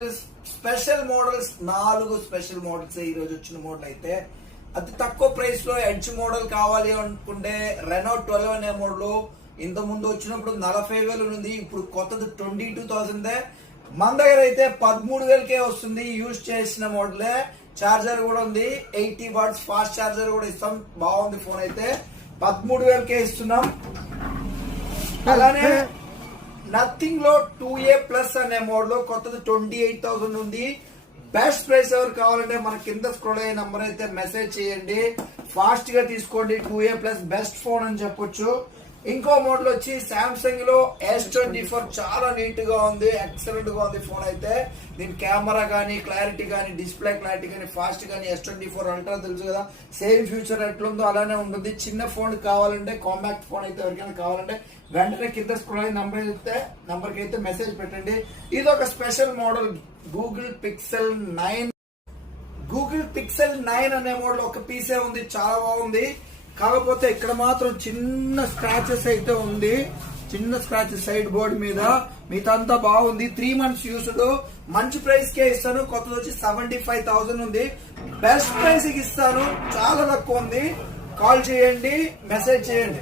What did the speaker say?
Special models 4 special models ఈ రోజు వచ్చిన మోడల్ అయితే అతి తక్కువ ప్రైస్ లో ఎడ్జ్ మోడల్ కావాలి అనుకుంటే రెనో 12 అనే మోడల్ ఇంత ముందు వచ్చినప్పుడు 40,000 ఉంది. ఇప్పుడు కొత్తది 22,000. మన దగ్గర అయితే 13,000కే వస్తుంది. యూజ్ చేసిన మోడలే. చార్జర్ కూడా ఉంది, 80 వాట్స్ ఫాస్ట్ చార్జర్ కూడా ఇస్తాం. బాగుంది ఫోన్ అయితే 13,000కే ఇస్తున్నాం. అలానే నథింగ్ లో 2A ప్లస్ అనే మోడల్ కొత్తది 28,000 ఉంది. బెస్ట్ ప్రైస్ ఎవరు కావాలంటే మన కింద స్క్రోల్ అయ్యే నంబర్ అయితే మెసేజ్ చేయండి. ఫాస్ట్ గా తీసుకోండి. 2A ప్లస్ బెస్ట్ ఫోన్ అని చెప్పొచ్చు. ఇంకో మోడల్ వచ్చి సామ్సంగ్ లో S24 చాలా నీట్ గా ఉంది, ఎక్సలెంట్ గా ఉంది ఫోన్ అయితే. దీని కెమెరా గానీ, క్లారిటీ గానీ, డిస్ప్లే క్లారిటీ గానీ, ఫాస్ట్ గానీ, S24 అల్ట్రా తెలుసు కదా, సేమ్ ఫ్యూచర్ ఎట్లుందో అలానే ఉంటుంది. చిన్న ఫోన్ కావాలంటే, కాంపాక్ట్ ఫోన్ అయితే ఎవరికైనా కావాలంటే వెంటనే కింద స్క్రోల్ అయ్యే నంబర్ కి అయితే మెసేజ్ పెట్టండి. ఇది ఒక special model Google pixel 9. Google pixel 9 అనే మోడల్ ఒక పీసే ఉంది, చాలా బాగుంది. కాకపోతే ఇక్కడ మాత్రం చిన్న స్క్రాచెస్ అయితే ఉంది, చిన్న స్క్రాచెస్ సైడ్ బోర్డ్ మీద. మిగతా అంతా బాగుంది. 3 months యూస్డ్. మంచి ప్రైస్ కే ఇస్తాను. కొత్తది వచ్చి 75,000 ఉంది. బెస్ట్ ప్రైస్ కి ఇస్తాను, చాలా తక్కువ ఉంది. కాల్ చేయండి, మెసేజ్ చేయండి.